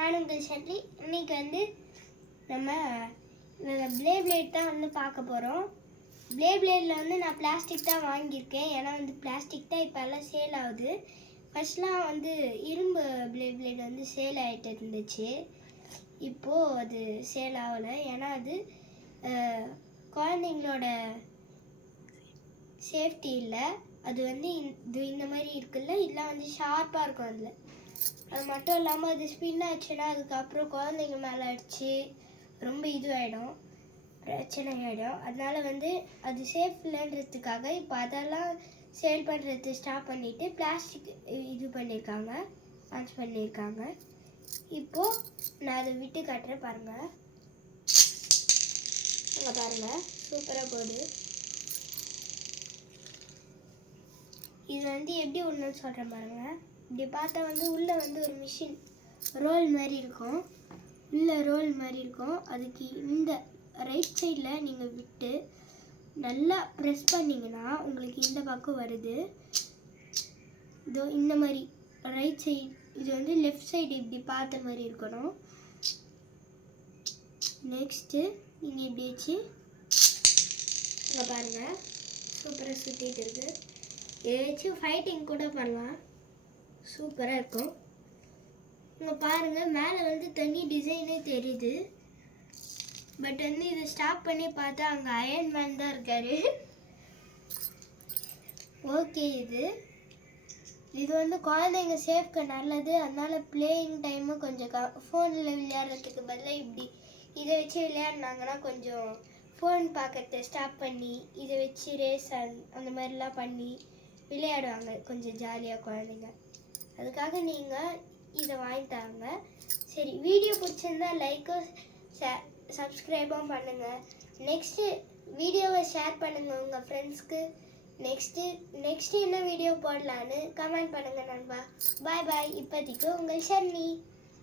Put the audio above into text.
நானும் ஷர்லி. இன்னைக்கு வந்து நம்ம பிளேட் தான் வந்து பார்க்க போகிறோம். பிளேடில் வந்து நான் பிளாஸ்டிக் தான் வாங்கியிருக்கேன். ஏன்னா வந்து பிளாஸ்டிக் தான் இப்போ எல்லாம் சேல் ஆகுது. ஃபர்ஸ்ட்லாம் வந்து இரும்பு பிளேட் வந்து சேல் ஆகிட்டு இருந்துச்சு. இப்போது அது சேல் ஆகலை. ஏன்னா அது குழந்தைங்களோட சேஃப்டி இல்லை. அது வந்து இந்த மாதிரி இருக்குல்ல, இதெல்லாம் வந்து ஷார்ப்பாக இருக்கும். அதில் அது மட்டும் இல்லாமல் அது ஸ்பின் ஆச்சுன்னா அதுக்கப்புறம் குழந்தைங்க மேலே அடித்து ரொம்ப இதுவாகிடும், பிரச்சனை ஆகிடும். அதனால் வந்து அது சேஃப் இல்லைன்றதுக்காக இப்போ அதெல்லாம் சேல் பண்ணுறது ஸ்டாப் பண்ணிவிட்டு பிளாஸ்டிக் இது பண்ணியிருக்காங்க, லான்ச் பண்ணியிருக்காங்க. இப்போது நான் அதை விட்டு காட்டுறேன் பாருங்கள். அங்கே பாருங்கள், சூப்பராக போகுது. இது வந்து எப்படி ஒன்றுன்னு சொல்கிறேன் பாருங்கள். இப்படி பார்த்தா வந்து உள்ளே வந்து ஒரு மிஷின் ரோல் மாதிரி இருக்கும். உள்ளே ரோல் மாதிரி இருக்கும். அதுக்கு இந்த ரைட் சைடில் நீங்கள் விட்டு நல்லா ப்ரெஸ் பண்ணிங்கன்னா உங்களுக்கு இந்த பக்கம் வருது. இதோ இந்த மாதிரி ரைட் சைடு, இது வந்து லெஃப்ட் சைடு இப்படி பார்த்த மாதிரி இருக்கணும். நெக்ஸ்ட்டு நீங்கள் இப்படி வச்சு இங்கே பாருங்கள், சூப்பராக சுற்றிட்டு இருக்குது. ஏதாச்சும் ஃபைட்டிங் கூட பண்ணலாம், சூப்பராக இருக்கும். இங்கே பாருங்கள், மேலே வந்து தனி டிசைனே தெரியுது. பட் வந்து இதை ஸ்டாப் பண்ணி பார்த்தா அங்கே அயர்ன் மேன் தான் இருக்கார். ஓகே, இது வந்து குழந்தைங்க சேஃப்க்கு நல்லது. அதனால் பிளேயிங் டைமு கொஞ்சம் ஃபோனில் விளையாடுறதுக்கு பதிலாக இப்படி இதை வச்சு விளையாடினாங்கன்னா கொஞ்சம் ஃபோன் பார்க்கறத ஸ்டாப் பண்ணி இதை வச்சு ரேஸ் அந்த மாதிரிலாம் பண்ணி விளையாடுவாங்க கொஞ்சம் ஜாலியாக குழந்தைங்க. அதுக்காக நீங்கள் இதை வாங்கி தாங்க. சரி, வீடியோ பிடிச்சிருந்தா லைக்கும் சப்ஸ்கிரைபும் பண்ணுங்கள். நெக்ஸ்ட்டு வீடியோவை ஷேர் பண்ணுங்கள் உங்கள் ஃப்ரெண்ட்ஸ்க்கு. நெக்ஸ்ட்டு என்ன வீடியோ போடலான்னு கமெண்ட் பண்ணுங்கள் நண்பா. பாய் பாய். இப்போதைக்கு உங்கள் ஷர்மி.